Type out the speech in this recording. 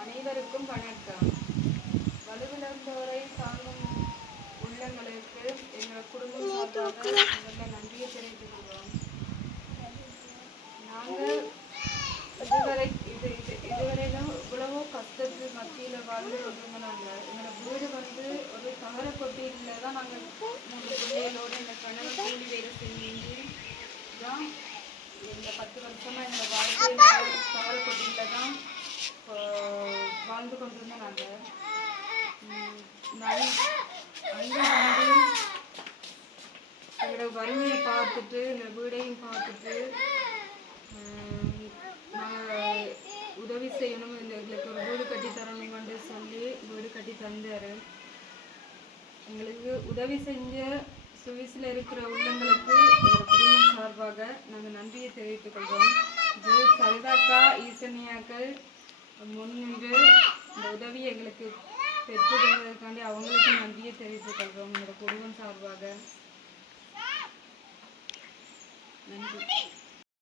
அனைவருக்கும் வணக்கம். வலுவிழந்தோரை தாங்கும் உள்ளங்களுக்கு எங்கள் குடும்பம் சார்பாக முதல்ல நன்றியை தெரிவித்துக் கொள்கிறோம். நாங்கள் இதுவரையிலும் இவ்வளவோ கஷ்டத்துக்கு மத்தியில் வாழ்ந்து கொண்டிருந்தாங்க. எங்களோட வீடு ஒரு தகர கொட்டியில் தான் நாங்கள் 3 பிள்ளைகளோடு எங்கள் கணவர் கூலி வேலை செஞ்சு தான் இந்த 10 வருஷமாக எங்கள் வாழ்க்கை தகர கொட்டியில் தான் வாழ்ந்து கொண்டிருந்தோம். நாங்கள் எங்களோட வறுமையை பார்த்துட்டு எங்கள் வீடையும் பார்த்துட்டு நாங்கள் உதவி செய்யணும், எங்களுக்கு ஒரு வீடு கட்டி தரணும்னு சொல்லி வீடு கட்டி தந்தார். எங்களுக்கு உதவி செஞ்ச சுவிஸில் இருக்கிற உள்ளங்களுக்கு எங்கள் குடும்பம் சார்பாக நாங்கள் நன்றியை தெரிவித்துக் கொள்கிறோம். இது சரதாக்கா ஈசனியாக்கள் முன்னின்று இந்த உதவியை எங்களுக்கு பெற்று தந்ததற்காண்டி அவங்களுக்கு நன்றியை தெரிவித்துக் கொள்கிறோம். எங்களோட குடும்பம் சார்பாக நன்றி.